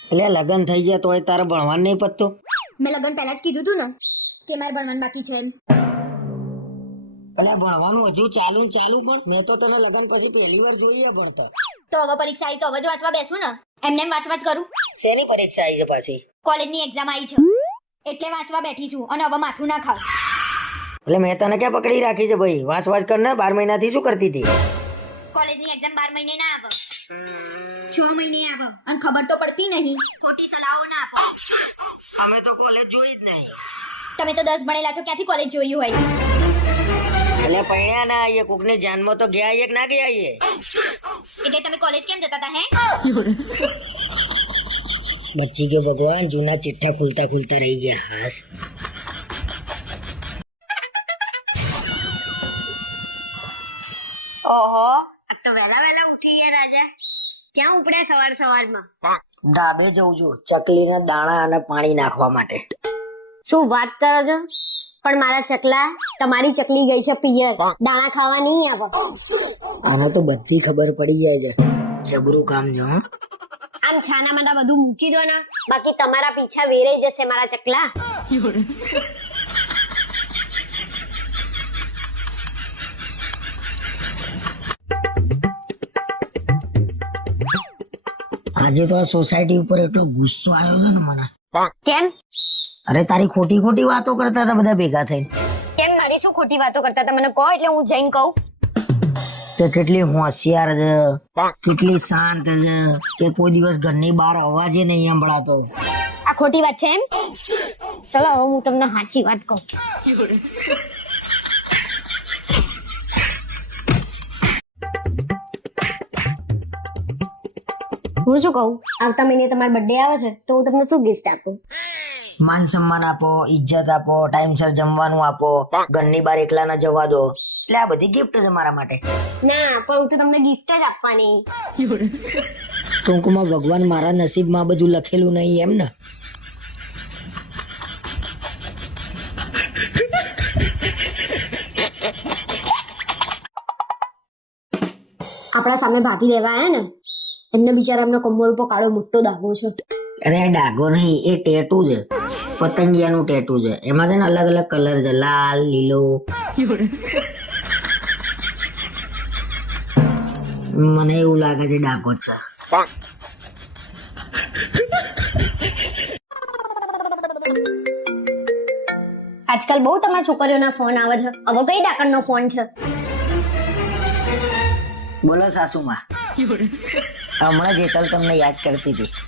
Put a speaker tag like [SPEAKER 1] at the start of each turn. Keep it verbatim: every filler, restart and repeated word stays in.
[SPEAKER 1] એટલે લગન થઈ ગયા તોય તારે ભણવાનું નહીં પતતું?
[SPEAKER 2] મેં લગન પહેલા જ કીધું તું ને કે મારે ભણવાનું બાકી છે એમ.
[SPEAKER 1] એટલે ભણવાનું હજુ ચાલુ ને ચાલુ, પણ મેં તો તને લગન પછી પહેલી વાર જોઈએ ભણતા.
[SPEAKER 2] તો હવે પરીક્ષા આવી તો હવે જ વાંચવા બેસું ને, એમને એમ વાંચ વાંચ કરું?
[SPEAKER 1] શેની પરીક્ષા આવી છે પાછી?
[SPEAKER 2] કોલેજની એક્ઝામ આવી છે એટલે વાંચવા બેઠી છું, અને હવે માથું ના ખાવ.
[SPEAKER 1] એટલે મેં તને ક્યાં પકડી રાખી છે ભાઈ? વાંચ વાંચ કર ને. બાર મહિનાથી શું કરતી હતી?
[SPEAKER 2] કોલેજની એક્ઝામ બાર મહિને ના આવે, છ મહિને આવે, અને ખબર તો પડતી નહીં, ખોટી સલાહો ના આપો.
[SPEAKER 1] અમે તો કોલેજ જોઈ જ નહીં.
[SPEAKER 2] તમે તો દસ ભણેલા છો, ક્યાંથી કોલેજ જોયું હોય?
[SPEAKER 1] એટલે પૈણ્યા ના આવીએ, કોકની જાનમાં તો ગયા આવીએ કે ના ગયા આવીએ?
[SPEAKER 2] એટલે તમે કોલેજ કેમ જતા હતા હે?
[SPEAKER 1] બચી ગયો ભગવાન, જૂના ચિઠ્ઠા ખુલતા ખુલતા રહી ગયા. હાસ
[SPEAKER 2] ઓહો, આ તો વેલા વેલા ઉઠી ગયા રાજા. ક્યાં ઉપડ્યા સવાર સવારમાં?
[SPEAKER 1] ધાબે જઉં છું ચકલીના દાણા અને પાણી નાખવા માટે.
[SPEAKER 2] શું વાત કરો છો? પણ મારા ચકલા, તમારી ચકલી ગઈ છે પિયર, દાણા ખાવા નહીં આવે.
[SPEAKER 1] આને તો બધી ખબર પડી જાય છે. જબરું કામ છે. હો
[SPEAKER 2] આમ છાના માના બધું મૂકી દો ને, બાકી તમારા પીછા વેરાઈ જશે મારા ચકલા.
[SPEAKER 1] આજે તો આ સોસાયટી ઉપર એટલો ગુસ્સો આવ્યો છે ને મને.
[SPEAKER 2] કેમ?
[SPEAKER 1] અરે તારી ખોટી ખોટી વાતો કરતા હતા બધા ભેગા થઈને.
[SPEAKER 2] કેમ મારી શું ખોટી વાતો કરતા હતા મને કહો, એટલે હું જઈને કહું.
[SPEAKER 1] તે કેટલી હોશિયાર છે, કેટલી શાંત છે, કે કોઈ દિવસ ઘરની બહાર અવાજે નહીં સંભળાતો.
[SPEAKER 2] આ ખોટી વાત છે એમ? ચલો હવે હું તમને સાચી વાત કહું. હું શું કહું, આવતા મહિને તમારો બર્થડે આવે છે તો હું તમને શું ગિફ્ટ આપું?
[SPEAKER 1] માન સન્માન આપો, ઇજ્જત આપો, ટાઈમસર જમવાનું આપો, ઘરની બહાર એકલા ના જવા દો. એટલે આ બધી ગિફ્ટ છે મારા માટે.
[SPEAKER 2] ના, પણ હું તો તમને ગિફ્ટ જ આપવાની.
[SPEAKER 1] ટૂંકમાં ભગવાન મારા નસીબમાં બધું લખેલું નહીં એમ ને?
[SPEAKER 2] આપણા સામે ભાભી લેવા આયા ને, એમને બિચારા એમનો કમર ઉપર કાળો મોટો દાગો છે.
[SPEAKER 1] અરે ડાઘો નહીં, એ ટેટુ છે, પતંગિયાનું ટેટુ છે. એમાં છે ને અલગ અલગ કલર છે, લાલ, લીલો. મને એવું લાગે છે ડાઘો જ છે.
[SPEAKER 2] આજકાલ બહુ તમારા છોકરીઓના ફોન આવે છે, હવે કઈ ડાકણનો ફોન છે?
[SPEAKER 1] બોલો સાસુમાં, હમણાં જેતલ તમને યાદ કરતી હતી.